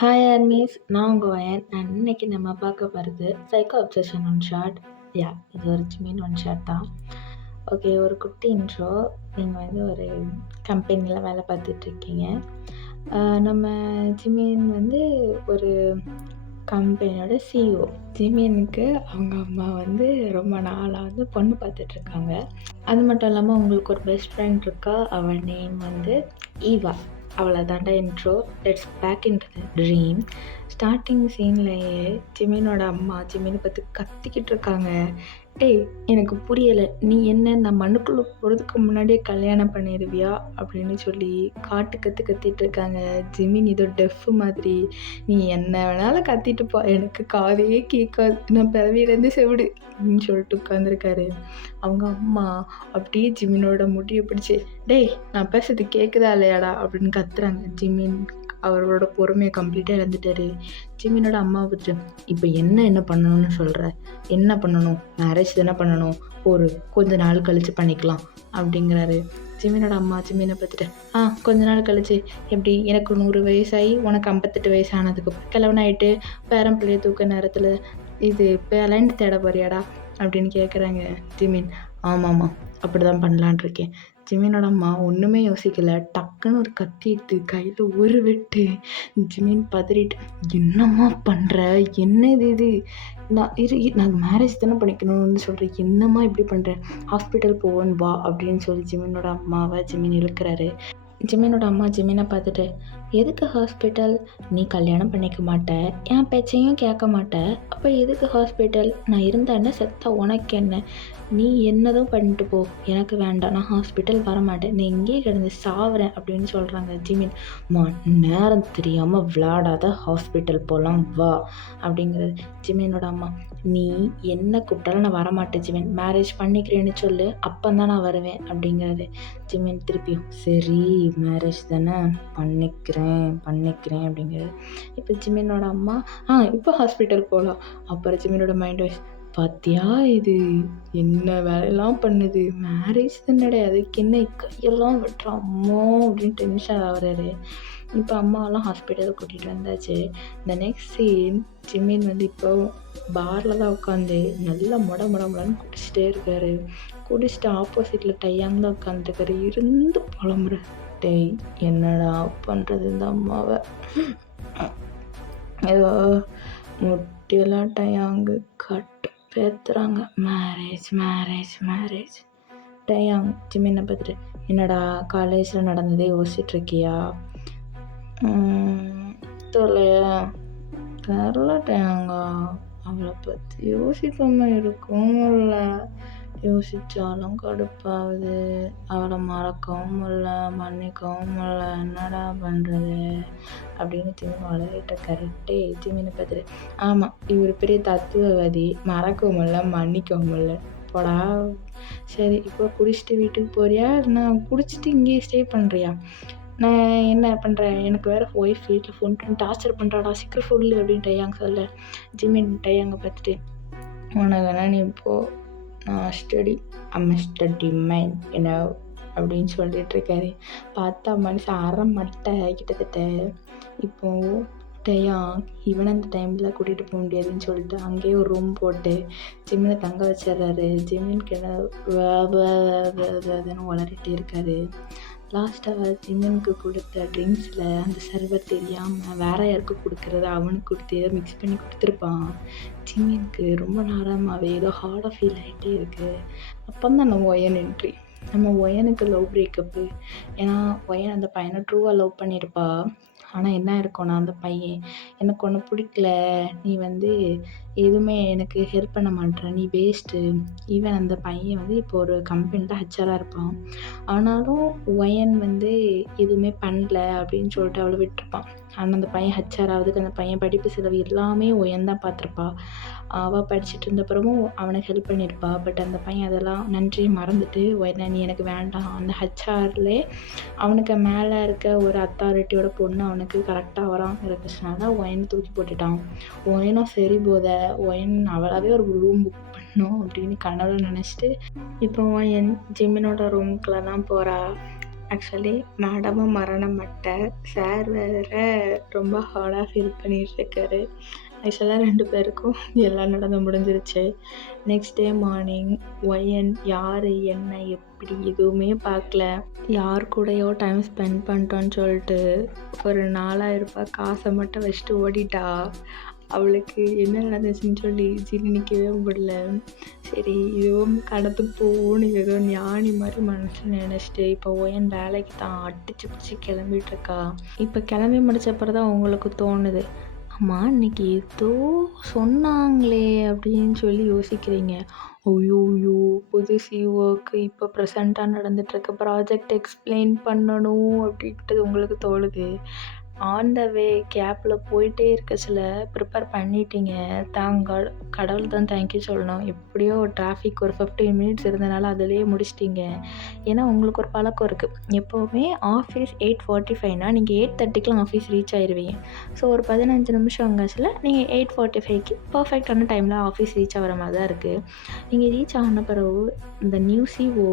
Hi armies, நான் உங்கள் வயன் and இன்னைக்கு நம்ம பார்க்க போகிறது சைக்கோ அப்சஷன் ஒன் ஷாட். இது ஒரு ஜிமின் ஒன் ஷாட் தான். ஓகே, ஒரு குட்டி இன்ட்ரோ. நீங்கள் ஒரு கம்பெனியில் வேலை பார்த்துட்ருக்கீங்க. நம்ம ஜிமின் ஒரு கம்பெனியோட சிஇஓ. ஜிமினுக்கு அவங்க அம்மா ரொம்ப நாளாக பொண்ணு பார்த்துட்ருக்காங்க. அது மட்டும் இல்லாமல் உங்களுக்கு ஒரு பெஸ்ட் ஃப்ரெண்ட் இருக்கா. அவள் நேம் ஈவா. அவ்வளோதாண்டா intro. Let's back into the dream. Starting சீன்லேயே ஜிமினோட அம்மா ஜிமினை பார்த்து கத்திக்கிட்டு இருக்காங்க. டேய், எனக்கு புரியலை, நீ என்ன நான் மண்ணுக்குள்ளே போகிறதுக்கு முன்னாடியே கல்யாணம் பண்ணிடுவியா அப்படின்னு சொல்லி கத்திட்டு இருக்காங்க. ஜிமின் இதோ டெஃப் மாதிரி, நீ என்ன வேணாலும் கத்திட்டு போ, எனக்கு காதையே கேட்காது, நான் பிறவியிலேருந்து செவிடு அப்படின்னு சொல்லிட்டு உட்காந்துருக்காரு. அவங்க அம்மா அப்படியே ஜிமினோட முடியை பிடிச்சி, டேய் நான் பேசுறது கேட்குதா இல்லையாடா அப்படின்னு கத்துறாங்க. ஜிமின் அவரோட பொறுமையை கம்ப்ளீட்டாக இழந்துட்டாரு. ஜிமினோட அம்மாவை பார்த்துட்டு, இப்போ என்ன பண்ணணும்னு சொல்கிற? என்ன பண்ணணும்? மேரேஜ் தானே பண்ணணும், ஒரு கொஞ்ச நாள் கழித்து பண்ணிக்கலாம் அப்படிங்கிறாரு. ஜிமினோட அம்மா ஜிமினை பார்த்துட்டு, கொஞ்ச நாள் கழிச்சு எப்படி? எனக்கு 100 வயசாகி உனக்கு 58 வயசானதுக்கப்புறம் கிழவன் ஆகிட்டு பேரன் பிள்ளைய தூக்க நேரத்தில் லைன் தேட போறியாடா அப்படின்னு கேட்குறாங்க. ஜிமின், ஆமாம்மா அப்படி தான் பண்ணலான் இருக்கேன். ஜிமினோட அம்மா ஒன்றுமே யோசிக்கலை, டக்குன்னு ஒரு கத்தி எடுத்து கையில் ஒரு வெட்டு. ஜிமின் பதறிட்டு, என்னம்மா பண்ணுற? என்ன இது? நான் மேரேஜ் தானே பண்ணிக்கணும்னு சொல்கிறேன், என்னம்மா இப்படி பண்ணுறேன்? ஹாஸ்பிட்டல் போவோன்னு வா அப்படின்னு சொல்லி ஜிமினோட அம்மாவை ஜிமின் இழுக்கிறாரு. ஜிமினோட அம்மா ஜிமினை பார்த்துட்டு, எதுக்கு ஹாஸ்பிட்டல்? நீ கல்யாணம் பண்ணிக்க மாட்டேன், என் பேச்சையும் கேட்க மாட்டேன், அப்போ எதுக்கு ஹாஸ்பிட்டல்? நான் இருந்தா என்ன, செத்தா உனக்கு என்ன? நீ என்னதும் பண்ணிட்டு போ, எனக்கு வேண்டாம், நான் ஹாஸ்பிட்டல் வரமாட்டேன், நீ இங்கேயே கிடந்து சாவுறேன் அப்படின்னு சொல்கிறாங்க. ஜிமின், நேரம் தெரியாமல் விளையாடாத, ஹாஸ்பிட்டல் போகலாம் வா அப்படிங்கிறது. ஜிமினோட அம்மா, நீ என்ன கூப்பிட்டாலும் நான் வரமாட்டேன் ஜிமின், மேரேஜ் பண்ணிக்கிறேன்னு சொல்லு, அப்போ தான் நான் வருவேன் அப்படிங்கிறது. ஜிமின் திருப்பியும், சரி மேரேஜ் தானே, பண்ணிக்கிறேன் அப்படிங்கிறது. இப்போ ஜிமினோட அம்மா, இப்போ ஹாஸ்பிட்டல் போகலாம். அப்புறம் ஜிமினோட மைண்ட் வாய்ஸ், பார்த்தியா இது என்ன வேலையெல்லாம் பண்ணுது, மேரேஜ் தானடே, அதுக்கு என்ன கையெல்லாம் வெட்டுறான் அம்மா அப்படின்னு டென்ஷன் ஆகுறாரு. இப்போ அம்மாவெல்லாம் ஹாஸ்பிட்டலுக்கு கூட்டிகிட்டு வந்தாச்சு. இந்த நெக்ஸ்ட் சீன், ஜிமின் இப்போ பாரில் தான் உட்காந்து நல்லா முடன்னு குடிச்சிட்டே இருக்காரு. குடிச்சிட்டு ஆப்போசிட்டில் டையாங்க தான் உட்காந்துருக்காரு. இருந்து புலம்புற, டேய் என்னடா பண்ணுறது இந்த அம்மாவை, ஏதோ முட்டியெல்லாம் டையாங்கு கட்டு பேத்துறாங்க. மேரேஜ் டையாங் ஜிமினை பார்த்துட்டு, என்னடா காலேஜில் நடந்ததே யோசிச்சுட்ருக்கியா? தெரில டையாங்கா, அவளை பற்றி யோசிக்காமல் இருக்கும்ல, யோசித்தாலும் கடுப்பாகுது, அவளை மறக்கவும் இல்லை, மன்னிக்கவும் இல்லை, என்னடா பண்ணுறது அப்படின்னு ஜிமின் வளரிட்ட கரெக்டே. ஜிமினை பார்த்துட்டு, ஆமாம் இவர் பெரிய தத்துவவாதி, மறக்கவும் இல்லை மன்னிக்கவும் இல்லை, போடா. சரி, இப்போ குடிச்சிட்டு வீட்டுக்கு போறியா, நான் குடிச்சிட்டு இங்கேயே ஸ்டே பண்ணுறியா? நான் என்ன பண்ணுறேன், எனக்கு வேறு ஒய்ஃப் வீட்டில் ஃபோன் பண்ணி டார்ச்சர் பண்ணுறாடா, சீக்கிரம் சொல்லு அப்படின்னு டையாங்க சொல்ல. ஜிமின் டையாங்க பார்த்துட்டு, உனக்கு வேணா நீ இப்போ, நான் ஸ்டடி மைன் என்ன அப்படின்னு சொல்லிட்டுருக்காரு. பார்த்தா மனுஷன் அரை மட்டை கிட்டத்தட்ட. இப்போது டையாங் இவனை அந்த டைமில் கூட்டிகிட்டு போக முடியாதுன்னு சொல்லிட்டு அங்கேயே ஒரு ரூம் போட்டு ஜிமினை தங்க வச்சிடுறாரு. ஜிமினுக்கு என்ன வளரிட்டே இருக்காரு. லாஸ்ட்டாக ஜிமினுக்கு கொடுத்த ட்ரிங்க்ஸில் அந்த சர்வர் தெரியாமல் வேற யாருக்கு கொடுக்குறத அவனுக்கு கொடுத்து ஏதோ மிக்ஸ் பண்ணி கொடுத்துருப்பான். ஜிமினுக்கு ரொம்ப நேரமாகவே ஏதோ ஹார்டாக ஃபீல் ஆகிட்டே இருக்குது. அப்போ தான் நம்ம ஒயன் என்ட்ரி. நம்ம ஒயனுக்கு லவ் பிரேக்கப்பு. ஏன்னா ஒயன் அந்த பையனை ட்ரூவாக லவ் பண்ணியிருப்பா. ஆனால் என்ன இருக்கும்னா, அந்த பையன், எனக்கு ஒன்று பிடிக்கல, நீ எதுவுமே எனக்கு ஹெல்ப் பண்ண மாட்டேற, நீ வேஸ்ட்டு. ஈவன் அந்த பையன் இப்போ ஒரு கம்பெனியில் ஹெச்ஆராக இருப்பான். ஆனாலும் ஒயன் எதுவுமே பண்ணல அப்படின்னு சொல்லிட்டு அவளை விட்டுருப்பான். ஆனால் அந்த பையன் ஹெச்ஆர் ஆகுதுக்கு அந்த பையன் படிப்பு செலவு எல்லாமே ஒயன் தான் பார்த்துருப்பா. அவள் படிச்சுட்டு இருந்தப்புறமும் அவனுக்கு ஹெல்ப் பண்ணியிருப்பா. பட் அந்த பையன் அதெல்லாம் நன்றியை மறந்துட்டு, ஒயனை நீ எனக்கு வேண்டாம், அந்த ஹெச்ஆர்லே அவனுக்கு மேலே இருக்க ஒரு அத்தாரிட்டியோட பொண்ணு அவனுக்கு கரெக்டாக வராங்கிறதுனால ஒயனை தூக்கி போட்டுட்டான். ஒயனும் சரி போத, ஒயன் அவளாவே ஒரு ரூம் புக் பண்ணணும் அப்படின்னு கனவுல நினச்சிட்டு இப்போ ஒயன் ஜிமினோட ரூமுக்குள்ளே தான் போகிறா. ஆக்சுவலி மேடமும் மரணம் அட்டை. சார் வேறு ரொம்ப ஹார்டாக ஃபீல் பண்ணிகிட்ருக்காரு. ஆக்சுவலாக 2 பேருக்கும் எல்லாம் நடந்து முடிஞ்சிருச்சு. நெக்ஸ்ட் டே மார்னிங் ஒய்என் யார் என்ன எப்படி எதுவுமே பார்க்கல. யார் கூடயோ டைம் ஸ்பெண்ட் பண்ணிட்டோன்னு சொல்லிட்டு ஒரு 4000 ரூபாய் காசை மட்டும் வச்சுட்டு ஓடிட்டா. அவளுக்கு என்ன நடந்துச்சுன்னு சொல்லி ஜீரணிக்கவே முடியல. சரி இதுவும் கடந்து போகணும்னு ஏதோ ஞானி மாதிரி மனசில் நினச்சிட்டு இப்போ ஒயன் வேலைக்கு தான் அடிச்சு பிடிச்சி கிளம்பிட்டு இருக்கா. இப்போ கிளம்பி முடிச்சப்பறம் தான் உங்களுக்கு தோணுது, ஆமாம் இன்னைக்கு ஏதோ சொன்னாங்களே அப்படின்னு சொல்லி யோசிக்கிறீங்க. ஐயோயோ புது சிஓக்கு இப்போ ப்ரெசண்ட்டாக நடந்துகிட்ருக்க ப்ராஜெக்ட் எக்ஸ்பிளைன் பண்ணணும் அப்படின்ட்டு உங்களுக்கு தோணுது. ஆன் த வே கேப்பில் போயிட்டே இருக்கச்சில ப்ரிப்பேர் பண்ணிட்டீங்க. கடவுள் தான் தேங்க்யூ சொல்லணும். எப்படியோ டிராஃபிக் ஒரு 15 மினிட்ஸ் இருந்தனால அதிலேயே முடிச்சிட்டிங்க. ஏன்னா உங்களுக்கு ஒரு பழக்கம் இருக்குது, எப்போவுமே ஆஃபீஸ் 8:45னா நீங்கள் 8:30க்குலாம் ஆஃபீஸ் ரீச் ஆயிடுவீங்க. ஸோ ஒரு 15 நிமிஷம் அங்காச்சில் நீங்கள் 8:45க்கு பர்ஃபெக்டான டைமில் ஆஃபீஸ் ரீச் ஆகிற மாதிரி தான் இருக்குது. நீங்கள் ரீச் ஆன பிறகு இந்த நியூ சிஓ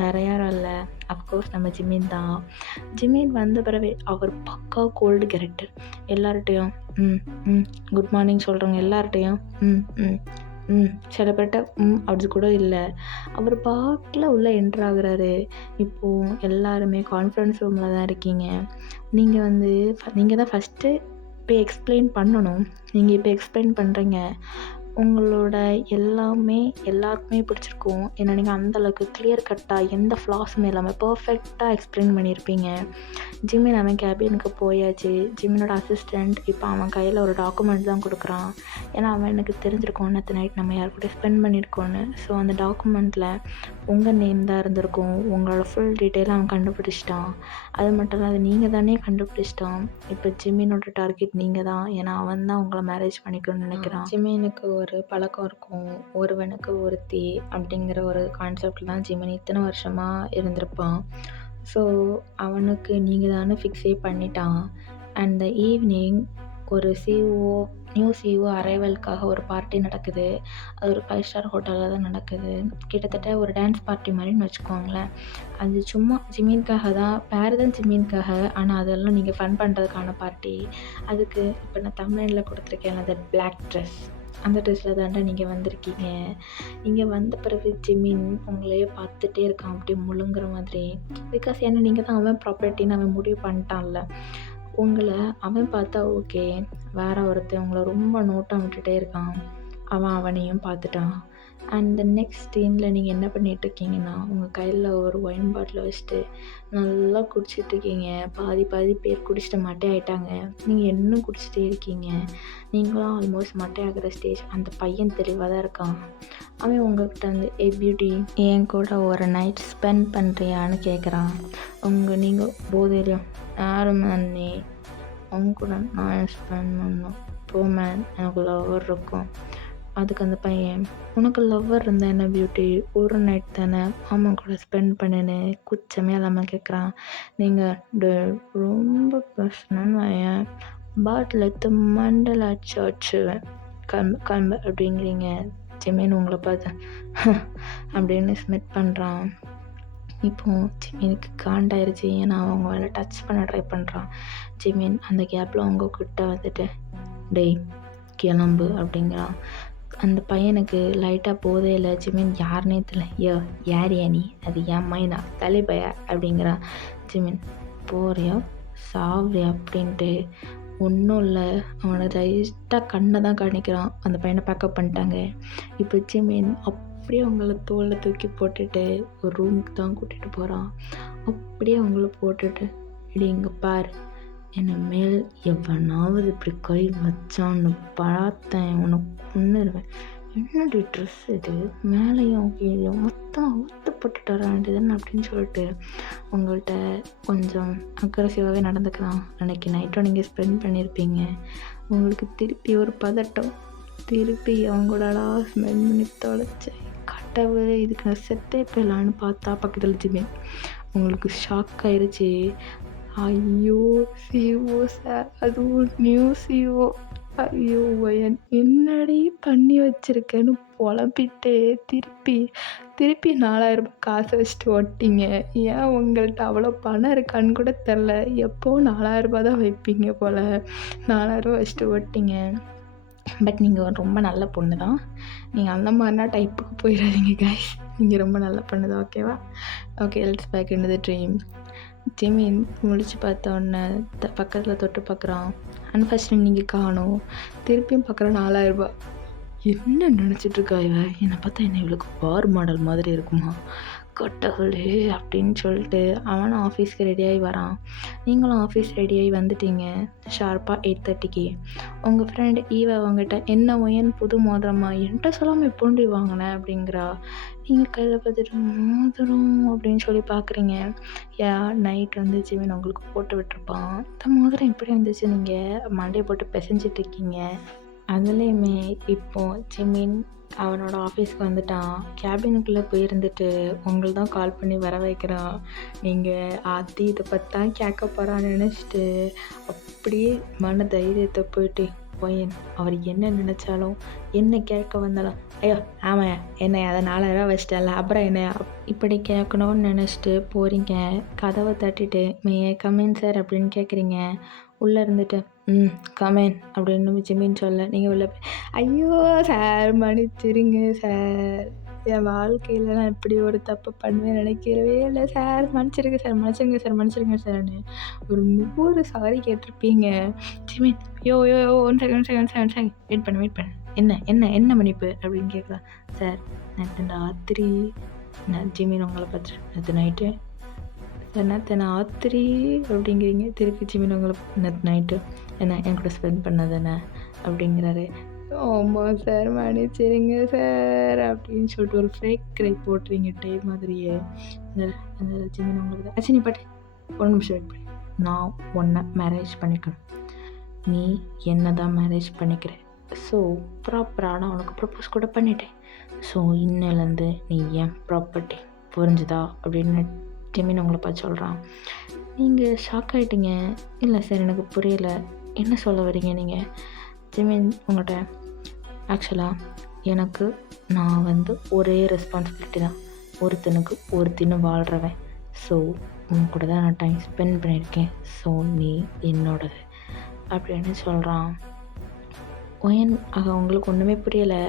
வேறு யாரும் இல்லை, அஃப்கோர்ஸ் நம்ம ஜிமின் தான். ஜிமின் வந்த பிறகு அவர் பக்கா கோல்டு கேரக்டர். எல்லார்கிட்டையும் குட் மார்னிங் சொல்கிறவங்க எல்லார்கிட்டையும் சில பேர்கிட்ட அப்படி கூட இல்லை. அவர் பாட்டில் உள்ளே என்ட்ரு ஆகுறாரு. இப்போது எல்லாருமே கான்ஃபரன்ஸ் ரூமில் தான் இருக்கீங்க. நீங்கள் தான் ஃபஸ்ட்டு இப்போ எக்ஸ்பிளைன் பண்ணணும். நீங்கள் இப்போ எக்ஸ்பிளைன் பண்ணுறீங்க. உங்களோட எல்லாமே எல்லாருக்குமே பிடிச்சிருக்கும். ஏன்னா நீங்கள் அந்தளவுக்கு கிளியர் கட்டாக எந்த ஃப்ளாஸுமே இல்லாமல் பர்ஃபெக்டாக எக்ஸ்பிளைன் பண்ணியிருப்பீங்க. ஜிமின் அவன் கேபினுக்கு போயாச்சு. ஜிமினோட அசிஸ்டண்ட் இப்போ அவன் கையில் ஒரு டாக்குமெண்ட் தான் கொடுக்குறான். ஏன்னா அவன் எனக்கு தெரிஞ்சிருக்கோம் நேற்று நைட் நம்ம யார் கூட ஸ்பெண்ட் பண்ணியிருக்கோன்னு. ஸோ அந்த டாக்குமெண்ட்டில் உங்கள் நேம் தான் இருந்திருக்கும். உங்களோட ஃபுல் டீட்டெயில் அவன் கண்டுபிடிச்சிட்டான். அது மட்டும் இல்லாத நீங்கள் தானே கண்டுபிடிச்சிட்டான். இப்போ ஜிமினோட டார்கெட் நீங்கள் தான். ஏன்னா அவன் தான் உங்களை மேரேஜ் பண்ணிக்கணும்னு நினைக்கிறான். ஜிமினுக்கு ஒரு பழக்கம் இருக்கும், ஒருவனுக்கு ஒருத்தி அப்படிங்கிற ஒரு கான்செப்டில் தான் ஜிமின் இத்தனை வருஷமாக இருந்திருப்பான். ஸோ அவனுக்கு நீங்கள் தானே ஃபிக்ஸே பண்ணிட்டான். அண்ட் த ஈவினிங் ஒரு நியூ சிஓ அரைவலுக்காக ஒரு பார்ட்டி நடக்குது. அது ஒரு 5 ஸ்டார் ஹோட்டலில் தான் நடக்குது. கிட்டத்தட்ட ஒரு டான்ஸ் பார்ட்டி மாதிரின்னு வச்சுக்கோங்களேன். அது சும்மா ஜிமின்காக தான், பேர் தான் ஜிமின்காக. ஆனால் அதெல்லாம் நீங்கள் ஃபன் பண்ணுறதுக்கான பார்ட்டி. அதுக்கு இப்போ நான் தமிழில் கொடுத்துருக்கேன் அந்த பிளாக் ட்ரெஸ், அந்த ட்ரெஸ்ஸில் தாண்டா நீங்கள் வந்திருக்கீங்க. இங்கே வந்த பிறகு ஜிமின் உங்களையே பார்த்துட்டே இருக்கான் அப்படியே முழுங்குற மாதிரி. பிகாஸ் ஏன்னா நீங்கள் தான் அவன் ப்ராப்பர்ட்டின்னு அவன் முடிவு பண்ணிட்டான்ல. உங்களை அவன் பார்த்தா ஓகே, வேற ஒருத்தன் உங்களை ரொம்ப நோட்டம் விட்டுட்டே இருக்கான். அவனையும் பார்த்துட்டான். அண்ட் நெக்ஸ்ட் சீனில் நீங்கள் என்ன பண்ணிகிட்ருக்கீங்கன்னா, உங்கள் கையில் ஒரு ஒயின் பாட்டில் வச்சுட்டு நல்லா குடிச்சிட்ருக்கீங்க. பாதி பேர் குடிச்சிட்டு மட்டை ஆகிட்டாங்க. நீங்கள் இன்னும் குடிச்சிட்டே இருக்கீங்க. நீங்களும் ஆல்மோஸ்ட் மட்டை ஆகிற ஸ்டேஜ். அந்த பையன் தெளிவாக தான் இருக்கான். அவன் உங்கள்கிட்ட வந்து பியூட்டி என் கூட ஒரு நைட் ஸ்பெண்ட் பண்ணுறியான்னு கேட்குறான். நீங்கள் போதையிலும் யாரும் நீ அவங்க கூட நான் ஸ்பெண்ட் பண்ணணும் போ மேன், எனக்கு லவர் இருக்கும். அதுக்கு அந்த பையன், உனக்கு லவ்வர் இருந்தால் என்ன பியூட்டி, ஒரு நைட் தானே மாமா கூட ஸ்பெண்ட் பண்ணுன்னு குச்சமே இல்லாமல் கேட்குறான். நீங்கள் ரொம்ப பர்சனன்னு வையன், பாட்டில் எடுத்து மண்டல அடிச்சு வச்சுவேன், கிளம்பு அப்படிங்கிறீங்க. ஜிமின் உங்களை பார்த்து அப்படின்னு ஸ்மெட் பண்ணுறான். இப்போது ஜிமினுக்கு காண்டாயிருச்சு. ஏன்னா அவங்க மேலே டச் பண்ண ட்ரை பண்ணுறான். ஜிமின் அந்த கேப்பில் அவங்கக்கிட்ட வந்துட்டு டேய் கிளம்பு அப்படிங்கிறான். அந்த பையனுக்கு லைட்டாக போதையில் ஜிமின் யாருன்னே தெரியல. யார் நீ, அது என் மைனா தலைப்பையா அப்படிங்கிறான். ஜிமின் போறியா சாவறியா அப்படின்ட்டு ஒன்றும் இல்லை, அவனை லைட்டாக கண்ணை தான் காணிக்கிறான். அந்த பையனை பேக்கப் பண்ணிட்டாங்க. இப்போ ஜிமின் அப்படியே அவங்கள தோளில் தூக்கி போட்டுட்டு ஒரு ரூமுக்கு தான் கூட்டிகிட்டு போகிறான். அப்படியே அவங்கள போட்டுட்டு இங்கே பார், என்னை மேல் எவனாவது இப்படி கை வச்சான்னு பார்த்தேன் உனக்கு கொன்னுருவேன். என்னடி ட்ரெஸ் இது, மேலேயும் கீழேயும் மொத்தம் அவுத்து போட்டுட்டு வர வேண்டியதுன்னு அப்படின்னு சொல்லிட்டு உங்கள்கிட்ட கொஞ்சம் அக்ரெசிவாகவே நடந்துக்கிறான். அன்றைக்கி நைட்டும் நீங்கள் ஸ்பெண்ட் பண்ணியிருப்பீங்க. உங்களுக்கு திருப்பி ஒரு பதட்டம், திருப்பி அவங்களோட ஸ்மெல் பண்ணி தொலைச்சேன். கடவுளே, இதுக்கு நான் செத்தே போயிடலான்னு பார்த்தா பக்கத்தில் ஜிமின். உங்களுக்கு ஷாக் ஆயிடுச்சு. ஐயோ சிஓ சார், அதுவும் நியூ சிஓ, ஐயோ! என்னடி பண்ணி வச்சிருக்கேன்னு பொலம்பிட்டு திருப்பி திருப்பி ரூ. 4000 காச வச்சுட்டு ஓட்டீங்க. ஏன் உங்கள்ட்ட அவ்வளோ பணம் இருக்கான்னு கூட தெரில. எப்பவும் ரூ. 4000 தான் வைப்பீங்க போல. ரூ. 4000 வச்சுட்டு ஓட்டீங்க. பட் நீங்கள் ரொம்ப நல்ல பொண்ணு தான். நீங்கள் அந்த மாதிரினா டைப்புக்கு போயிடாதீங்க கைஸ். நீங்கள் ரொம்ப நல்ல பொண்ணு தான், ஓகேவா? Okay, let's back into the dream. Jimin முழிச்சு பார்த்த உடனே பக்கத்தில் தொட்டு பார்க்குறான். அண்ட் ஃபஸ்ட்டு நீங்கள் காணோம். திருப்பியும் பார்க்குற ரூ. 4000. என்ன நினச்சிட்ருக்கா இவ? என்னை பார்த்தா என்ன இவளுக்கு பார் மாடல் மாதிரி இருக்குமா? கடவுளே அப்படின்னு சொல்லிட்டு அவனும் ஆஃபீஸ்க்கு ரெடியாகி வரான். நீங்களும் ஆஃபீஸ் ரெடியாகி வந்துட்டீங்க ஷார்ப்பாக 8:30க்கு. உங்கள் ஃப்ரெண்டு ஈவா அவங்ககிட்ட என்ன ஒயன் புது மோதிரமா என்கிட்ட சொல்லாமல் எப்போண்டி வாங்கினேன் அப்படிங்கிறா. நீங்கள் கையில் பார்த்துட்டு மோதிரம் அப்படின்னு சொல்லி பார்க்குறீங்க. நைட் வந்து ஜிமின் உங்களுக்கு போட்டு விட்டுருப்பான். இந்த மோதிரம் எப்படி வந்துச்சு? நீங்கள் மண்டையை போட்டு பிசைஞ்சிட்ருக்கீங்க. அதுலேயுமே இப்போது ஜிமின் அவனோட ஆஃபீஸ்க்கு வந்துட்டான். கேபினுக்குள்ளே போயிருந்துட்டு உங்களை தான் கால் பண்ணி வர வைக்கிறான். நீங்கள் இதை பற்றி தான் கேட்க போகிறான்னு நினச்சிட்டு அப்படியே மன தைரியத்தை போயிட்டு பையன் அவர் என்ன நினச்சாலும் என்ன கேட்க வந்தாலும் ஐயோ ஆமாம் என்ன அதை 4000 வச்சிட்டல அப்புறம் என்ன இப்படி கேட்கணும்னு நினச்சிட்டு போகிறீங்க. கதவை தட்டிட்டு மே கமின் சார் அப்படின்னு கேட்குறீங்க. உள்ளே இருந்துட்டு கமேன் அப்படின்னு ஜிமின் சொல்ல நீங்கள் உள்ள ஐயோ சார் மன்னிச்சிருங்க சார், என் வாழ்க்கையில் நான் இப்படி ஒரு தப்பு பண்ணுவேன் நினைக்கிறவே இல்லை சார், மன்னிச்சிருங்க சார் மன்னிச்சிருங்க சார் மன்னிச்சிருங்க சார்னு ஒரு 100 சாரி கேட்டிருப்பீங்க. ஜிமின் யோ யோ யோ ஒன் செகண்ட் வெயிட் பண்ண என்ன என்ன என்ன மன்னிப்பு அப்படின்னு கேட்குறான். சார் நேற்று ராத்திரி நான் ஜிமின் உங்களை பார்த்துட்டு நேற்று நைட்டு நேற்று ராத்திரி அப்படிங்கிறீங்க. திருப்பி ஜிமின் உங்களை நேற்று நைட்டு என்ன என் கூட ஸ்பெண்ட் பண்ணதானே அப்படிங்கிறாரு. ஆமாம் சார் மன்னிச்சிருங்க சார் அப்படின்னு சொல்லிட்டு ஒரு ஃபேக் கிரை போட்டுறீங்க டே மாதிரியே. அந்த ஜிமின் உங்களுக்கு ஆச்சு நீ பாட்டு ஒரு நிமிஷம் வெயிட் பண்ணி நான் உன்னை மேரேஜ் பண்ணிக்கணும், நீ என்ன தான் மேரேஜ் பண்ணிக்கிற. ஸோ ப்ராப்பராக நான் உனக்கு ப்ரப்போஸ் கூட பண்ணிட்டேன். ஸோ இன்னிலேருந்து நீ ஏன் ப்ராப்பர்ட்டி புரிஞ்சுதா அப்படின்னு ஜிமின் உங்களை பார்த்து சொல்கிறான். நீங்கள் ஷாக் ஆகிட்டீங்க. இல்லை சார் எனக்கு புரியலை, என்ன சொல்ல வரீங்க நீங்கள்? ஜிமின் உங்கள்கிட்ட ஆக்சுவலாக எனக்கு நான் வந்து ஒரே ரெஸ்பான்சிபிலிட்டி தான், ஒருத்தனுக்கு ஒருத்தின்னு வாழ்கிறவன். ஸோ உன் கூட தான் நான் டைம் ஸ்பெண்ட் பண்ணியிருக்கேன். ஸோ நீ என்னோடது அப்படின்னு சொல்கிறான். உங்களுக்கு ஒன்றுமே புரியலை.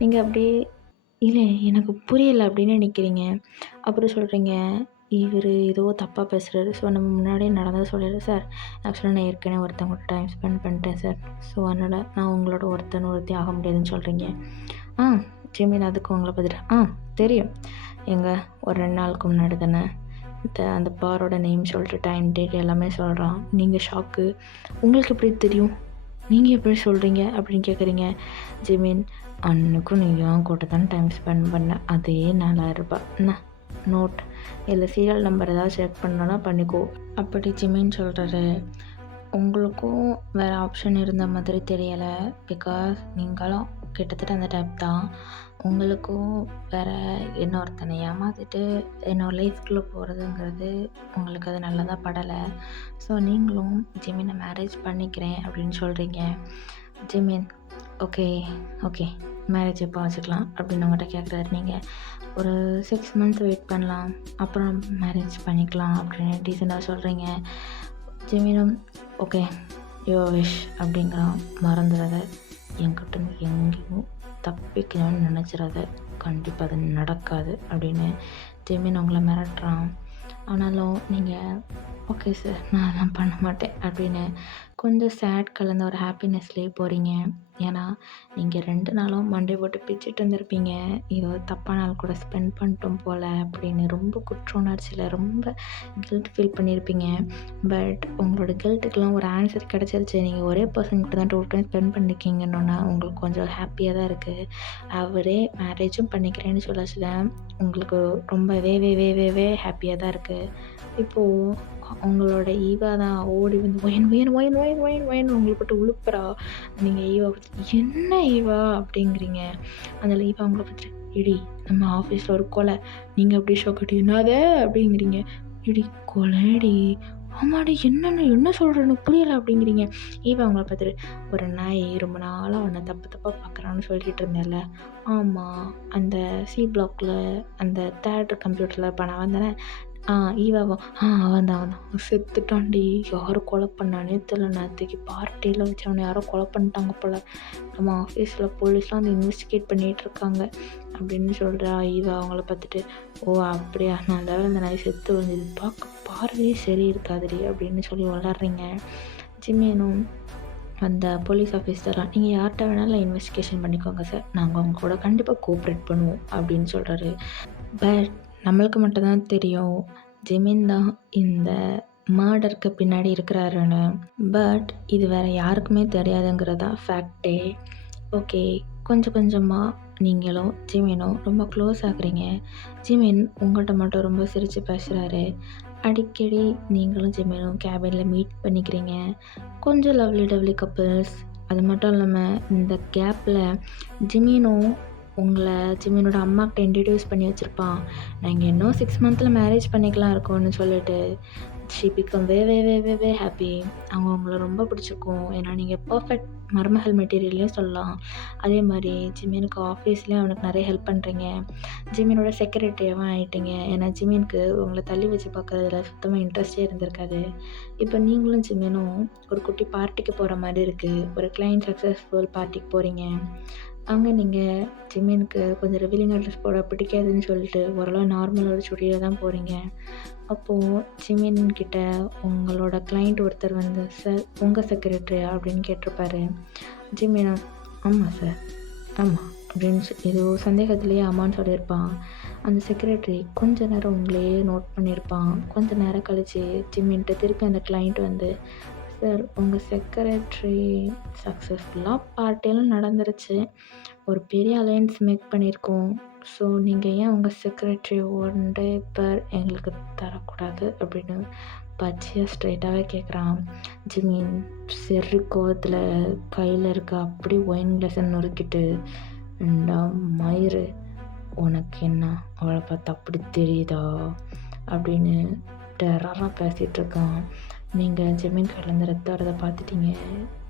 நீங்கள் அப்படியே இல்லை எனக்கு புரியலை அப்படின்னு நினைக்கிறீங்க. அப்புறம் சொல்கிறீங்க இவர் ஏதோ தப்பாக பேசுகிறாரு. ஸோ நம்ம முன்னாடியே நடந்ததை சொல்லிடுற சார், ஆக்சுவலாக நான் ஏற்கனவே ஒருத்தவங்க கூட டைம் ஸ்பெண்ட் பண்ணிட்டேன் சார். ஸோ அதனால் நான் உங்களோட ஒருத்தி ஆக முடியாதுன்னு சொல்கிறீங்க. ஜிமின் அதுக்கு உங்களை பார்த்துட்டு தெரியும் ஒரு 2 நாளுக்கு முன்னாடி தானே அந்த பாரோட நேம் சொல்லிட்டு டைம் டேட் எல்லாமே சொல்கிறான். நீங்கள் ஷாக்கு, உங்களுக்கு எப்படி தெரியும், நீங்கள் எப்படி சொல்கிறீங்க அப்படின்னு கேட்குறீங்க. ஜிமின் அன்னைக்கும் நீ என் கூட தான் டைம் ஸ்பெண்ட் பண்ண, அதே 4000 என்ன நோட் இல்லை சீரியல் நம்பர் ஏதாவது செக் பண்ணோன்னா பண்ணிக்கோ அப்படி ஜிமின் சொல்கிறாரு. உங்களுக்கும் வேறு ஆப்ஷன் இருந்த மாதிரி தெரியலை. பிகாஸ் நீங்களும் கிட்டத்தட்ட அந்த டைப் தான். உங்களுக்கும் வேறு இன்னொருத்தனை ஏமாற்றிட்டு என்னோட லைஃப்குள்ளே போகிறதுங்கிறது உங்களுக்கு அது நல்லதாக படலை. ஸோ நீங்களும் ஜிமினை மேரேஜ் பண்ணிக்கிறேன் அப்படின்னு சொல்கிறீங்க. ஜிமின் ஓகே ஓகே மேரேஜ் எப்போ வச்சுக்கலாம் அப்படின்னு உங்கள்கிட்ட கேட்குறாரு. நீங்கள் ஒரு 6 months வெயிட் பண்ணலாம், அப்புறம் மேரேஜ் பண்ணிக்கலாம் அப்படின்னு டீசெண்டாக சொல்கிறீங்க. ஜிமினும் ஓகே யுவர் விஷ் அப்படிங்கிறான். மறந்துடாத, என்கிட்ட எங்கேயும் தப்பிக்கணும்னு நினச்சிடாத, கண்டிப்பாக அது நடக்காது அப்படின்னு ஜிமின் உங்களை மிரட்டுறான். ஆனாலும் நீங்கள் ஓகே சார் நான் அதெல்லாம் பண்ண மாட்டேன் அப்படின்னு கொஞ்சம் சேட் கலந்த ஒரு ஹாப்பினஸ்லேயே போகிறீங்க. ஏன்னா நீங்கள் 2 நாளும் மண்டே போட்டு பிச்சுட்டு வந்திருப்பீங்க. ஏதோ தப்பான நாள் கூட ஸ்பெண்ட் பண்ணிட்டோம் போல் அப்படின்னு ரொம்ப குற்ற உணர்ச்சியில் ரொம்ப கில்ட் ஃபீல் பண்ணியிருப்பீங்க. பட் உங்களோட கில்ட்டுக்கெலாம் ஒரு ஆன்சர் கிடச்சிருச்சு. நீங்கள் ஒரே பர்சன் கிட்ட தான் டோல் டைம் ஸ்பெண்ட் பண்ணியிருக்கீங்கன்னு உங்களுக்கு கொஞ்சம் ஹாப்பியாக தான் இருக்குது. அவரே மேரேஜும் பண்ணிக்கிறேன்னு சொல்லச்சில உங்களுக்கு ரொம்ப வே ஹாப்பியாக தான் இருக்குது. இப்போது அவங்களோட ஈவா தான் ஓடி வந்து ஒயன் உங்களுக்கு போட்டு உழுப்புறா. நீங்கள் ஈவா பற்றி என்ன ஈவா அப்படிங்கிறீங்க. அந்த ஈவா அவங்கள பற்றி இடி நம்ம ஆஃபீஸில் ஒரு கொலை, நீங்கள் அப்படி ஷோக்கட்டி என்னதே அப்படிங்கிறீங்க. இடி கொலைடி ஆமாடி என்ன சொல்கிற எனக்கு புரியலை அப்படிங்கிறீங்க. ஈவா அவங்கள பார்த்துட்டு, ஒரு நாய் ரொம்ப நாளாக அவனை தப்பு தப்பாக பார்க்குறான்னு சொல்லிக்கிட்டு இருந்தேன்ல, ஆமாம் அந்த சி பிளாக்ல அந்த தேர்ட் கம்ப்யூட்டரில் இருப்பான் அவன் தானே? ஈவாவா? அவன் செத்துட்டான்டி. யார் கொலை பண்ணானே தெரியல. நேத்தைக்கு பார்ட்டியில் வச்சு அவனை யாரோ கொலை பண்ணிட்டாங்க போல். நம்ம ஆஃபீஸில் போலீஸ்லாம் வந்து இன்வெஸ்டிகேட் பண்ணிகிட்ருக்காங்க அப்படின்னு சொல்கிறா ஈவா அவங்கள பார்த்துட்டு. ஓ அப்படியா, நல்ல வேளை அந்த நாய் செத்து வந்தது, பார்வையே சரி இருக்காதுடி அப்படின்னு சொல்லி விளாட்றீங்க. ஜிமியனும் அந்த போலீஸ் ஆஃபீஸராக, நீங்கள் யார்கிட்ட வேணாலும் இன்வெஸ்டிகேஷன் பண்ணிக்கோங்க சார், நாங்கள் அவங்க கூட கண்டிப்பாக கோஆப்ரேட் பண்ணுவோம் அப்படின்னு சொல்கிறாரு. பட் நம்மளுக்கு மட்டும்தான் தெரியும் ஜிமின் தான் இந்த மர்டருக்கு பின்னாடி இருக்கிறாருன்னு. பட் இது வேறு யாருக்குமே தெரியாதுங்கிறது தான் ஃபேக்டே. ஓகே, கொஞ்சம் கொஞ்சமாக நீங்களும் ஜிமினும் ரொம்ப க்ளோஸ் ஆகுறீங்க. ஜிமின் உங்கள்கிட்ட மட்டும் ரொம்ப சிரித்து பேசுகிறாரு. அடிக்கடி நீங்களும் ஜிமினும் கேபினில் மீட் பண்ணிக்கிறீங்க. கொஞ்சம் லவ்லி கப்புள்ஸ். அது மட்டும் இல்லாமல் இந்த கேப்பில் ஜிமினும் ஜிமினோட அம்மாக்கிட்ட இன்ட்ரடியூஸ் பண்ணி வச்சுருப்பான். நாங்கள் இன்னும் 6 மந்தில் மேரேஜ் பண்ணிக்கலாம் இருக்கோன்னு சொல்லிட்டு. She become way happy. அவங்கள ரொம்ப பிடிச்சிருக்கும். ஏன்னா நீங்கள் பர்ஃபெக்ட் மருமகள் மெட்டீரியல்லையும் சொல்லலாம். அதே மாதிரி ஜிமினுக்கு ஆஃபீஸ்லேயும் அவனுக்கு நிறைய ஹெல்ப் பண்ணுறீங்க. ஜிமினோட செக்ரட்டரியாகவும் ஆகிட்டீங்க. ஏன்னா ஜிமினுக்கு உங்களை தள்ளி வச்சு பார்க்குறதுல சுத்தமாக இன்ட்ரெஸ்டே இருந்திருக்காது. இப்போ நீங்களும் ஜிமினும் ஒரு குட்டி பார்ட்டிக்கு போகிற மாதிரி இருக்குது. ஒரு கிளைண்ட் சக்ஸஸ்ஃபுல் பார்ட்டிக்கு போகிறீங்க. அங்கே நீங்கள் ஜிமினுக்கு கொஞ்சம் ரிவீலிங் ட்ரெஸ் போட பிடிக்காதுன்னு சொல்லிட்டு ஓரளவு நார்மலோட சுடியில் தான் போகிறீங்க. அப்போது ஜிமின்கிட்ட உங்களோட கிளைண்ட் ஒருத்தர் வந்து, சார் உங்கள் செக்ரட்டரியா அப்படின்னு கேட்டிருப்பாரு. ஜிமினா, ஆமாம் சார், ஆமாம் அப்படின்னு ஏதோ சந்தேகத்துலேயே ஆமான்னு சொல்லியிருப்பான். அந்த செக்ரட்டரி கொஞ்ச நேரம் உங்களையே நோட் பண்ணியிருப்பான். கொஞ்சம் நேரம் கழித்து ஜிமின்ட்டு திருப்பி அந்த கிளைண்ட் வந்து, சார் உங்கள் செக்ரட்டரி சக்ஸஸ்ஃபுல்லாக பார்ட்டியெல்லாம் நடந்துருச்சு, ஒரு பெரிய அலையன்ஸ் மேக் பண்ணியிருக்கோம். ஸோ நீங்கள் ஏன் உங்கள் செக்ரட்டரி ஒன் டே பர் எங்களுக்கு தரக்கூடாது அப்படின்னு பச்சையாக ஸ்ட்ரைட்டாகவே கேட்குறான். ஜிமின் செரு கோவத்தில் கையில் இருக்க அப்படி ஒயின் கிளாஸை நொறுக்கிட்டு, மயிறு உனக்கு என்ன அவளை பார்த்தா அப்படி தெரியுதா அப்படின்னு டெரராக பேசிகிட்ருக்கான். நீங்கள் ஜிமின் கையிலேருந்து ரத்தம் வரதை பார்த்துட்டீங்க.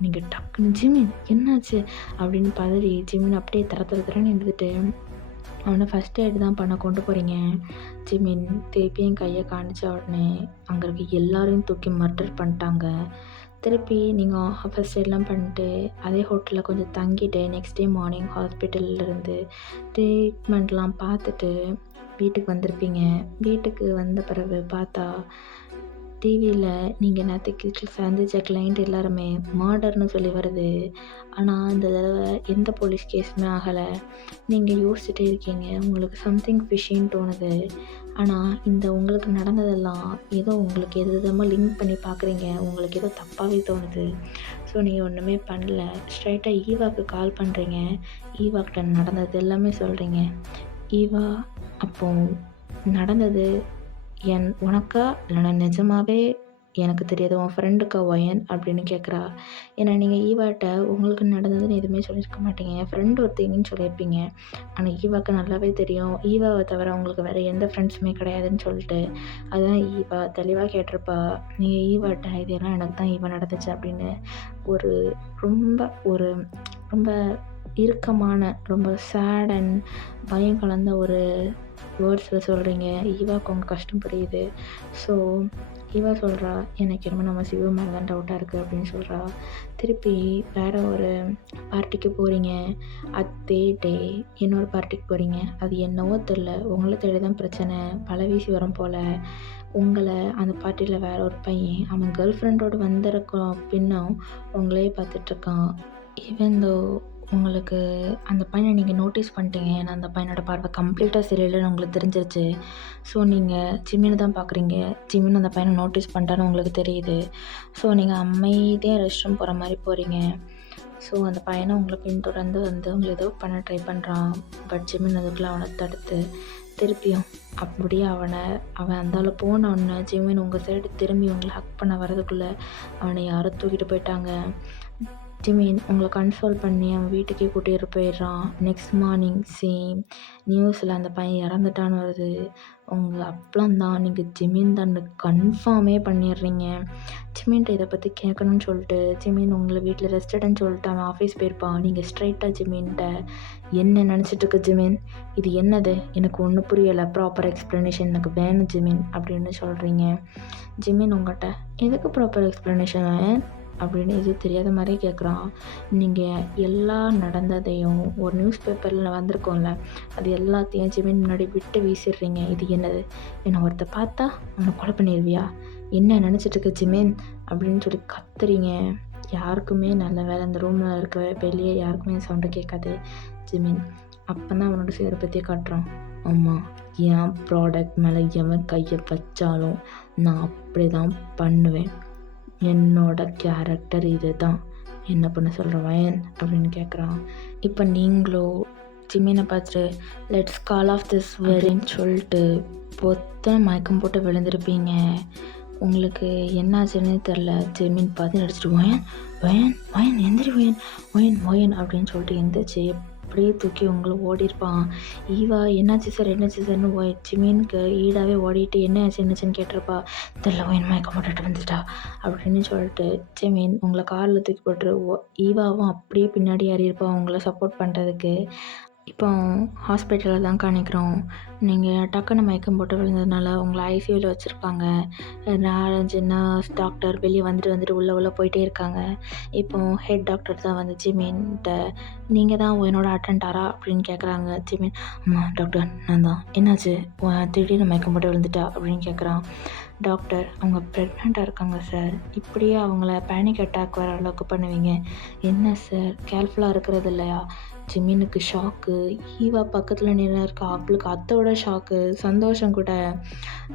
நீங்கள் டக்குன்னு ஜிமின் என்னாச்சு அப்படின்னு பதறி ஜிமின் அப்படியே தரன்னு எழுந்துட்டு அவனை ஃபஸ்ட் எய்டு தான் பண்ண கொண்டு போகிறீங்க. ஜிமின் திருப்பியும் கையை காணிச்ச உடனே அங்கே இருக்க எல்லாரையும் தூக்கி மர்டர் பண்ணிட்டாங்க. திருப்பி நீங்கள் ஃபஸ்ட் எய்ட்லாம் பண்ணிட்டு அதே ஹோட்டலில் கொஞ்சம் தங்கிட்டு நெக்ஸ்ட் டே மார்னிங் ஹாஸ்பிட்டல்லேருந்து ட்ரீட்மெண்ட்லாம் பார்த்துட்டு வீட்டுக்கு வந்திருப்பீங்க. வீட்டுக்கு வந்த பிறகு பார்த்தா டிவியில் நீங்கள் நேற்றுக்கு சந்திச்ச கிளைண்ட் எல்லாருமே மர்டர்னு சொல்லி வருது. ஆனால் இந்த தடவை எந்த போலீஸ் கேஸுமே ஆகலை. நீங்கள் யோசிச்சுட்டே இருக்கீங்க, உங்களுக்கு சம்திங் ஃபிஷ்ஷின்னு தோணுது. ஆனால் இந்த உங்களுக்கு நடந்ததெல்லாம் ஏதோ உங்களுக்கு எது விதமாக லிங்க் பண்ணி பார்க்குறீங்க, உங்களுக்கு ஏதோ தப்பாகவே தோணுது. ஸோ நீங்கள் ஒன்றுமே பண்ணல. ஸ்ட்ரைட்டாக ஈவாவுக்கு கால் பண்ணுறீங்க. ஈவாக்கிட்ட நடந்தது எல்லாமே சொல்கிறீங்க. ஈவா, அப்போது நடந்தது உனக்கா இல்லைனா நிஜமாவே எனக்கு தெரியாது உன் ஃப்ரெண்டுக்கா ஒயன் அப்படின்னு கேட்குறா. ஏன்னா நீங்கள் ஈவாட்ட உங்களுக்கு நடந்ததுன்னு எதுவுமே சொல்லியிருக்க மாட்டீங்க, என் ஃப்ரெண்டு ஒருத்தங்கன்னு சொல்லியிருப்பீங்க. ஆனால் ஈவாவுக்கு நல்லாவே தெரியும் ஈவாவை தவிர உங்களுக்கு வேறு எந்த ஃப்ரெண்ட்ஸுமே கிடையாதுன்னு சொல்லிட்டு. அதுதான் ஈவா தெளிவாக கேட்டிருப்பா. நீங்கள் ஈவாட்ட இதெல்லாம் எனக்கு தான் ஈவா நடந்துச்சு அப்படின்னு ஒரு ரொம்ப இறுக்கமான ரொம்ப சேட் அண்ட் பயம் கலந்த ஒரு வேர்ட்ஸில் சொல்கிறீங்க. ஈவாவுக்கு உங்கள் கஷ்டம் புரியுது. ஸோ ஈவா சொல்கிறா, எனக்கு என்னமோ நம்ம சிவ மேலே தான் டவுட்டாக இருக்குது அப்படின்னு சொல்கிறா. திருப்பி வேறு ஒரு பார்ட்டிக்கு போகிறீங்க. அதே டே இன்னொரு பார்ட்டிக்கு போகிறீங்க. அது என்னவோ தெரில, உங்களை தேடி தான் பிரச்சனை பல வீசி வரும் போல். உங்களை அந்த பார்ட்டியில் வேறு ஒரு பையன் அவன் கேர்ள் ஃப்ரெண்டோடு வந்திருக்கோம் பின்னும் உங்களே பார்த்துட்ருக்கான். ஈவன் தோ உங்களுக்கு அந்த பையனை நீங்கள் நோட்டீஸ் பண்ணிட்டீங்க. ஏன்னா அந்த பையனோட பார்வை கம்ப்ளீட்டாக சரியில்லைன்னு உங்களுக்கு தெரிஞ்சிருச்சு. ஸோ நீங்கள் ஜிமினை தான் பார்க்குறீங்க. ஜிமின் அந்த பையனை நோட்டீஸ் பண்ணிட்டான்னு உங்களுக்கு தெரியுது. ஸோ நீங்கள் அமைதியாக ரெஸ்ட் ரூம் போகிற மாதிரி போகிறீங்க. ஸோ அந்த பையனை உங்களை பின்தொடர்ந்து வந்து உங்களை ஏதோ பண்ண ட்ரை பண்ணுறான். பட் ஜிமின் அதுக்குள்ளே அவனை தடுத்து திருப்பியும் அப்படியே அவன் அந்தால போனோடனே ஜிமின் உங்கள் சைடு திரும்பி உங்களை ஹக் பண்ண வர்றதுக்குள்ளே அவனை யாரோ தூக்கிட்டு போயிட்டாங்க. ஜிமின் உங்கள கன்சோல் பண்ணி அவன் வீட்டுக்கே கூட்டிட்டு போயிடுறான். நெக்ஸ்ட் மார்னிங் சேம் நியூஸில் அந்த பையன் இறந்துட்டான்னு வருது. உங்கள் அப்பளம் தான் நீங்கள் ஜிமின் தான் கன்ஃபார்மே பண்ணிடுறீங்க. ஜிமின்ட்ட இதை பற்றி கேட்கணும்னு சொல்லிட்டு ஜிமின் உங்களை வீட்டில் ரெஸ்டடுன்னு சொல்லிட்டு அவன் ஆஃபீஸ் போயிருப்பான். நீங்கள் ஸ்ட்ரைட்டாக ஜிமின்ட்ட என்ன நினச்சிட்டு இருக்க ஜிமின், இது என்னது, எனக்கு ஒன்றும் புரியலை, ப்ராப்பர் எக்ஸ்ப்ளனேஷன் எனக்கு வேணும் ஜிமின் அப்படின்னு சொல்கிறீங்க. ஜிமின் உங்கள்கிட்ட எதுக்கு ப்ராப்பர் எக்ஸ்ப்ளனேஷன் அப்படின்னு எதுவும் தெரியாத மாதிரி கேட்குறான். நீங்கள் எல்லா நடந்ததையும் ஒரு நியூஸ் பேப்பரில் வந்திருக்கோம்ல, அது எல்லாத்தையும் ஜிமின் முன்னாடி விட்டு வீசிடுறீங்க. இது என்னது, என்னை ஒருத்த பார்த்தா அவனை கொலை பண்ணிடுவியா, என்ன நினச்சிட்டு இருக்க ஜிமின் அப்படின்னு சொல்லி கத்துறீங்க. யாருக்குமே நல்ல வேலை அந்த ரூமில் இருக்க வெளியே யாருக்குமே சவுண்டு கேட்காது. ஜிமின் அப்போ தான் அவனோட சேரை பற்றி காட்டுறான். ஆமாம், என் ப்ராடக்ட் மேலே எவன் கையை வச்சாலும் நான் அப்படி தான் பண்ணுவேன். என்னோட கேரக்டர் இது தான், என்ன பண்ண சொல்கிறவன் அப்படின்னு கேட்குறான். இப்போ நீங்களோ ஜிமினை பார்த்துட்டு லெட்ஸ் கால் ஆஃப் திஸ் வெரின்னு சொல்லிட்டு பொத்த மயக்கம் போட்டு விழுந்திருப்பீங்க. உங்களுக்கு என்னாச்சுன்னு தெரில. ஜிமின் பார்த்து நடிச்சிட்டு ஒயன் ஒயன் ஒயன் எந்திரி ஒயன் ஒயன் ஒயன் அப்படின்னு சொல்லிட்டு எந்திரிச்சு அப்படியே தூக்கி உங்களை ஓடிருப்பான். ஈவா என்னாச்சு சார்னு ஜிமினுக்கு ஈடாகவே ஓடிட்டு என்னச்சுன்னு கேட்டிருப்பா. தெரில ஒயன் மயக்கம் போட்டுட்டு வந்துட்டா அப்படின்னு சொல்லிட்டு ஜிமின் உங்களை காரில் தூக்கி போட்டு ஈவாவும் அப்படியே பின்னாடி ஏறியிருப்பா உங்களை சப்போர்ட் பண்ணுறதுக்கு. இப்போ ஹாஸ்பிட்டலில் தான் காணிக்கிறோம். நீங்கள் டக்குன்னு மயக்கம் போட்டு விழுந்ததுனால உங்களை ஐசியூவில் வச்சுருக்காங்க. 4-5 நர்ஸ் டாக்டர் வெளியே வந்துட்டு உள்ளே போயிட்டே இருக்காங்க. இப்போ ஹெட் டாக்டர் தான் வந்து ஜிமின்கிட்ட நீங்கள் தான் என்னோட அட்டெண்டரா அப்படின்னு கேட்குறாங்க. ஜிமின் ஆமாம் டாக்டர் நான் தான். என்னாச்சு, திடீர்னு மயக்கம் போட்டு விழுந்துட்டா அப்படின்னு கேட்குறான். டாக்டர் அவங்க ப்ரெக்னெண்ட்டாக இருக்காங்க சார். இப்படியே அவங்கள பேனிக் அட்டாக் வர அளவுக்கு பண்ணுவீங்க என்ன சார், கேர்ஃபுல்லாக இருக்கிறது இல்லையா? ஜிமினுக்கு ஷாக்கு. ஈவா பக்கத்தில் நின்று இருக்க அவளுக்கு அத்தோட ஷாக்கு. சந்தோஷம் கூட.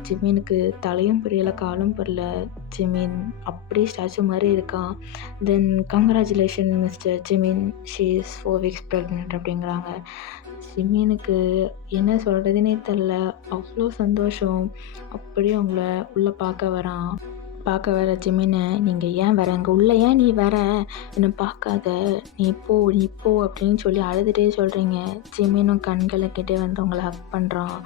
ஜிமினுக்கு தலையும் புரியலை காலும் புரியல. ஜிமின் அப்படியே ஸ்டாச்சு மாதிரி இருக்கான். Then congratulation mister Jimin, she is 4 weeks pregnant அப்படிங்கிறாங்க. ஜிமினுக்கு என்ன சொல்கிறதுனே தெரில, அவ்வளோ சந்தோஷம். அப்படியே அவங்கள உள்ளே பார்க்க வர ஜிமினை நீங்கள் ஏன் வர அங்கே உள்ள, ஏன் நீ வர, என்னை பார்க்காத, நீ போ அப்படின்னு சொல்லி அழுதுகிட்டே சொல்கிறீங்க. ஜிமினும் கண்களுக்கிட்டே வந்து உங்களை ஹக் பண்ணுறான்.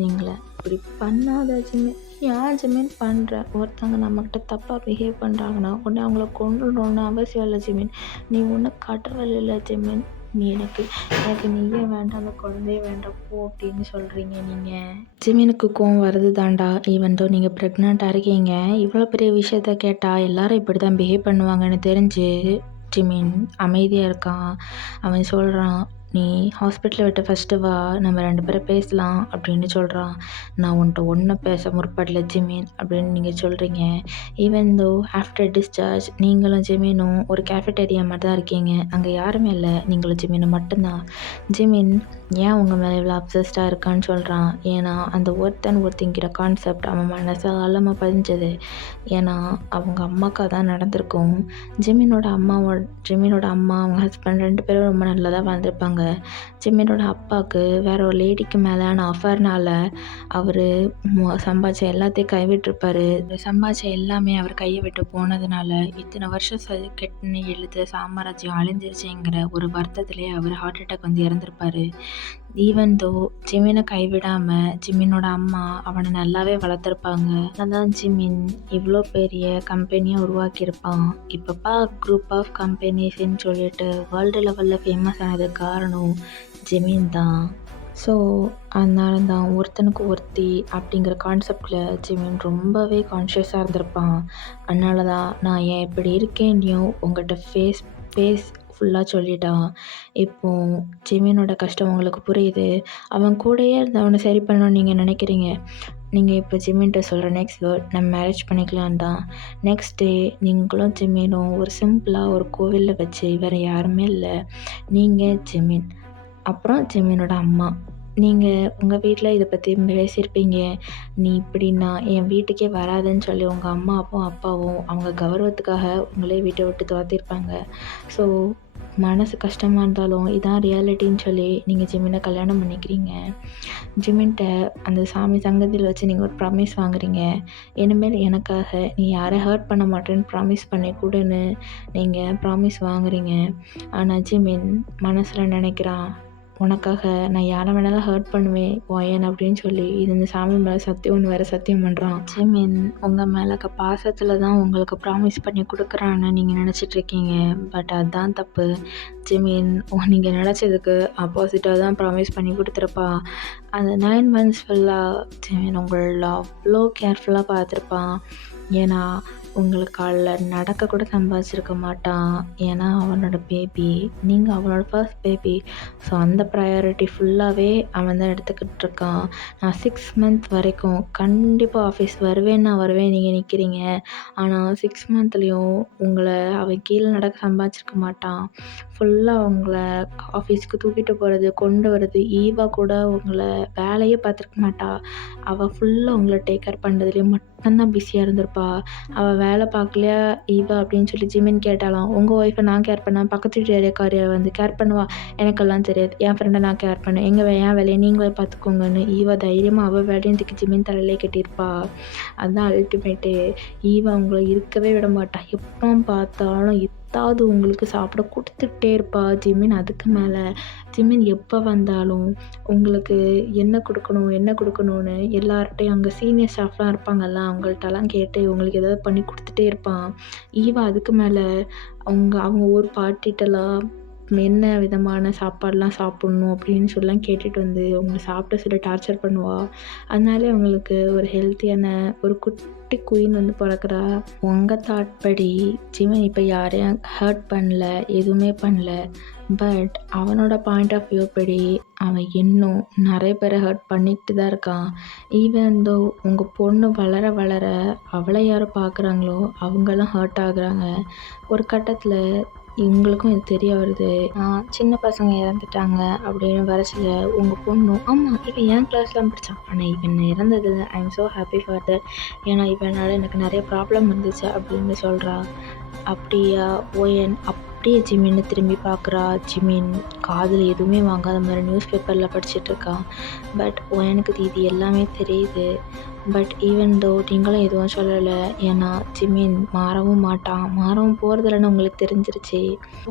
நீங்களே இப்படி பண்ணாத ஜிமின், ஏன் ஜிமின் பண்ணுற, ஒருத்தவங்க நம்மக்கிட்ட தப்பாக பிஹேவ் பண்ணுறாங்கன்னா உடனே அவங்கள கொண்டுடணும்னு அவசியம் இல்லை ஜிமின். நீ ஒன்றும் கடவுள் இல்லை ஜிமின், நீ எனக்கு நீயே வேண்டாம், அந்த குழந்தையே வேண்டாம், போ அப்படின்னு சொல்கிறீங்க நீங்கள். ஜிமினுக்கு கோவம் வருது தாண்டா. ஈவன் தோ நீங்கள் ப்ரெக்னெண்ட்டாக இருக்கீங்க, இவ்வளோ பெரிய விஷயத்த கேட்டால் எல்லாரும் இப்படி தான் பிஹேவ் பண்ணுவாங்கன்னு தெரிஞ்சு ஜிமின் அமைதியாக இருக்கான். அவன் சொல்கிறான், நீ ஹாஸ்பிட்டலை விட்டு ஃபஸ்ட்டு வா, நம்ம 2 பேரும் பேசலாம் அப்படின்னு சொல்கிறான். நான் உன்கிட்ட ஒன்றும் பேச முற்படல ஜிமின் அப்படின்னு நீங்கள் சொல்கிறீங்க. ஈவன் தோ ஆஃப்டர் டிஸ்சார்ஜ் நீங்களும் ஜிமினும் ஒரு கேஃபெட்டேரியா மாதிரி தான் இருக்கீங்க. அங்கே யாருமே இல்லை, நீங்களும் ஜிமினும் மட்டும்தான். ஜிமின் ஏன் உங்கள் மேலே இவ்வளோ அப்சஸ்டாக இருக்கான்னு சொல்கிறான். ஏன்னா அந்த ஒருத்திங்கிற கான்செப்ட் அவன் மனசில் ஆழமாக பதிஞ்சது. ஏன்னா அவங்க அம்மாக்கா தான் நடந்திருக்கும். ஜிமினோட அம்மா அவங்க ஹஸ்பண்ட் 2 பேரும் ரொம்ப நல்லதாக வாழ்ந்திருப்பாங்க. ஜிமினோட அப்பாவுக்கு வேற ஒரு லேடிக்கு மேலான ஆஃபர்னால அவர் சம்பாதிச்ச எல்லாத்தையும் கைவிட்டிருப்பாரு. சம்பாதிச்ச எல்லாமே அவர் கையை விட்டு போனதுனால இத்தனை வருஷம் கெட்டுன்னு எழுத சாம்ராஜ்யம் அழிஞ்சிருச்சுங்கிற ஒரு வருத்தத்திலே அவர் ஹார்ட் அட்டாக் வந்து இறந்துருப்பாரு. ஈவன் தோ ஜிமினை கைவிடாமல் ஜிமினோட அம்மா அவனை நல்லாவே வளர்த்துருப்பாங்க. அதான் ஜிமின் இவ்வளோ பெரிய கம்பெனியை உருவாக்கியிருப்பான். இப்போப்பா குரூப் ஆஃப் கம்பெனிஸ்ன்னு சொல்லிட்டு வேர்ல்டு லெவலில் ஃபேமஸ் ஆனதுக்கு காரணம் ஜிமின் தான். ஸோ அதனால தான் ஒருத்தனுக்கு ஒருத்தி அப்படிங்கிற கான்செப்டில் ஜிமின் ரொம்பவே கான்ஷியஸாக இருந்திருப்பான். அதனால தான் நான் ஏன் இப்படி இருக்கேன்னையும் உங்கள்கிட்ட ஃபேஸ் ஃபுல்லாக சொல்லிட்டான். இப்போது ஜிமினோட கஷ்டம் உங்களுக்கு புரியுது. அவன் கூடயே இருந்து அவனை சரி பண்ணணும்னு நீங்கள் நினைக்கிறீங்க. நீங்கள் இப்போ ஜிமின்கிட்ட சொல்கிற நெக்ஸ்ட் வேர்ட் நம்ம மேரேஜ் பண்ணிக்கலாம் தான். நெக்ஸ்ட் டே நீங்களும் ஜிமினும் ஒரு சிம்பிளாக ஒரு கோவிலில் வச்சு வேறு யாருமே இல்லை, நீங்கள் ஜிமின் அப்புறம் ஜிமினோட அம்மா நீங்கள் உங்கள் வீட்டில் இதை பற்றி பேசியிருப்பீங்க. நீ இப்படின்னா என் வீட்டுக்கே வராதுன்னு சொல்லி உங்கள் அம்மாவும் அப்பாவும் அவங்க கௌரவத்துக்காக உங்களே வீட்டை விட்டு துரத்திருப்பாங்க. ஸோ மனசு கஷ்டமாக இருந்தாலும் இதான் ரியாலிட்டின்னு சொல்லி நீங்கள் ஜிமினை கல்யாணம் பண்ணிக்கிறீங்க. ஜிமின்ட்ட அந்த சாமி சங்கதியில் வச்சு நீங்கள் ஒரு ப்ராமிஸ் வாங்குறீங்க. இனிமேல் எனக்காக நீ யாரை ஹர்ட் பண்ண மாட்டேன்னு ப்ராமிஸ் பண்ணி கூடன்னு நீங்கள் ப்ராமிஸ் வாங்குறீங்க. ஆனால் ஜிமின் மனசில் நினைக்கிறான், உனக்காக நான் யாரை வேணாலும் ஹர்ட் பண்ணுவேன் ஒயன் அப்படின்னு சொல்லி இது இந்த சாமி மேலே சத்தியம்னு வேறு சத்தியம் பண்ணுறான். ஜிமின் உங்கள் மேலே இருக்க பாசத்தில் தான் உங்களுக்கு ப்ராமிஸ் பண்ணி கொடுக்குறான்னு நீங்கள் நினச்சிட்ருக்கீங்க. பட் அதுதான் தப்பு. ஜிமின் நீங்கள் நினச்சதுக்கு ஆப்போசிட்டாக தான் ப்ராமிஸ் பண்ணி கொடுத்துருப்பா. அந்த 9 months ஃபுல்லாக ஜிமின் உங்களை அவ்வளோ கேர்ஃபுல்லாக பார்த்துருப்பான். ஏன்னா உங்களுக்கு காலைல நடக்க கூட சம்பாதிச்சிருக்க மாட்டான். ஏன்னா அவனோட பேபி, நீங்கள் அவனோட ஃபர்ஸ்ட் பேபி. ஸோ அந்த ப்ரையாரிட்டி ஃபுல்லாகவே அவன் தான் எடுத்துக்கிட்டு இருக்கான். நான் 6 months வரைக்கும் கண்டிப்பாக ஆஃபீஸ் வருவேன் நீங்கள் நிற்கிறீங்க. ஆனால் 6 monthலேயும் உங்களை அவன் கீழே நடக்க சம்பாதிச்சிருக்க மாட்டான். ஃபுல்லாக உங்களை ஆஃபீஸ்க்கு தூக்கிட்டு போகிறது, கொண்டு வர்றது, ஈவா கூட உங்களை வேலையே பார்த்துருக்க மாட்டா. அவள் ஃபுல்லாக உங்களை டேக் கேர் பண்ணுறதுலேயே மட்டும்தான் பிஸியாக இருந்திருப்பா. அவள் வேலை பார்க்கலையா ஈவா அப்படின்னு சொல்லி ஜிமின் கேட்டாலாம். உங்கள் ஒய்ஃபை நான் கேர் பண்ணேன், பக்கத்து வீட்டு ஏரியாக்காரியை வந்து கேர் பண்ணுவா, எனக்கெல்லாம் தெரியாது, என் ஃப்ரெண்டை நான் கேர் பண்ணேன், என் வேலையை நீங்களே பார்த்துக்கோங்கன்னு ஈவா தைரியமாக அவள் வேலையும் தூக்கி ஜிமின் தலையிலே கட்டியிருப்பா. அதுதான் அல்டிமேட்டு. ஈவா உங்களை இருக்கவே விட மாட்டா. எப்போ பார்த்தாலும் ஏதாவது உங்களுக்கு சாப்பிட கொடுத்துட்டே இருப்பா ஜிமின். அதுக்கு மேலே ஜிமின் எப்போ வந்தாலும் உங்களுக்கு என்ன கொடுக்கணும்னு எல்லார்ட்டையும் அங்கே சீனியர் ஸ்டாஃப்லாம் இருப்பாங்கல்ல, அவங்கள்ட்டலாம் கேட்டு உங்களுக்கு ஏதாவது பண்ணி கொடுத்துட்டே இருப்பான். ஈவா அதுக்கு மேலே அவங்க ஊர் பாட்டிகிட்டலாம் என்ன விதமான சாப்பாடெலாம் சாப்பிட்ணும் அப்படின்னு சொல்லலாம் கேட்டுட்டு வந்து அவங்கள சாப்பிட சொல்லி டார்ச்சர் பண்ணுவா. அதனாலே அவங்களுக்கு ஒரு ஹெல்த்தியான ஒரு குட்டி குயின் வந்து பிறக்கிறா. உங்கள் தாட் படி ஜிமின் இப்போ யாரையும் ஹர்ட் பண்ணல, எதுவுமே பண்ணல. பட் அவனோட பாயிண்ட் ஆஃப் வியூ படி அவன் இன்னும் நிறைய பேரை ஹர்ட் பண்ணிட்டு தான் இருக்கான். ஈவன் தோ உங்கள் பொண்ணு வளர வளர அவளை யாரை பார்க்குறாங்களோ அவங்கெல்லாம் ஹர்ட் ஆகுறாங்க. ஒரு கட்டத்தில் இவங்களுக்கும் இது தெரிய வருது, சின்ன பசங்க இறந்துட்டாங்க அப்படின்னு வரச்சில உங்கள் பொண்ணும் ஆமாம் இவன் என் கிளாஸ்லாம் படித்தான், ஆனால் இவன் இறந்ததில் I am so happy for that, ஏன்னா இவனால் எனக்கு நிறைய ப்ராப்ளம் இருந்துச்சு அப்படின்னு சொல்கிறா. அப்படியா ஓயன் அப்படியே ஜிமின்னு திரும்பி பார்க்குறா. ஜிமின் காதில் எதுவுமே வாங்காத மாதிரி நியூஸ் பேப்பரில் படிச்சிட்ருக்கான். பட் ஓயனுக்கு இது எல்லாமே தெரியுது. பட் ஈவன் தோ நீங்களும் எதுவும் சொல்லலை, ஏன்னா ஜிமின் மாறவும் மாட்டான், மாறவும் போகிறதில்லன்னு உங்களுக்கு தெரிஞ்சிருச்சு.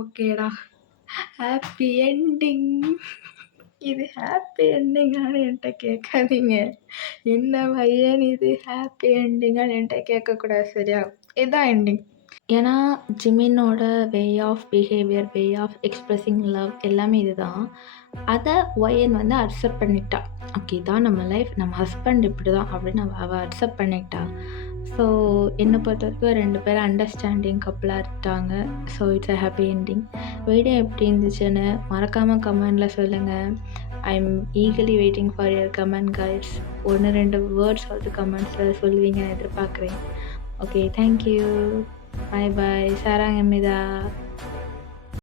ஓகேடா, ஹாப்பி என்டிங். இது ஹாப்பி என்டிங்கானு என்கிட்ட கேட்காதீங்க. என்ன பையன் இது ஹாப்பி என்டிங்கானு என்கிட்ட கேட்கக்கூடாது, சரியா? இதுதான் என்டிங். ஏன்னா ஜிமினோட way of behaviour, way of expressing love எல்லாமே இதுதான். அதை ஒயன் வந்து அக்செப்ட் பண்ணிட்டா. ஓகே இதான் நம்ம லைஃப், நம்ம ஹஸ்பண்ட் இப்படி தான் அப்படின்னு அவள் அக்செப்ட் பண்ணிட்டா. ஸோ என்னை பொறுத்த வரைக்கும் 2 பேரும் அண்டர்ஸ்டாண்டிங் கப்பலாக இருக்காங்க. So it's a happy ending. Video எப்படி இருந்துச்சுன்னு மறக்காமல் கமெண்டில் சொல்லுங்கள். I am eagerly waiting for your comment guides. 1-2 words வந்து கமெண்ட்ஸில் சொல்லுவீங்கன்னு எதிர்பார்க்குறேன். Okay, thank you. Bye bye. Sarang Amida.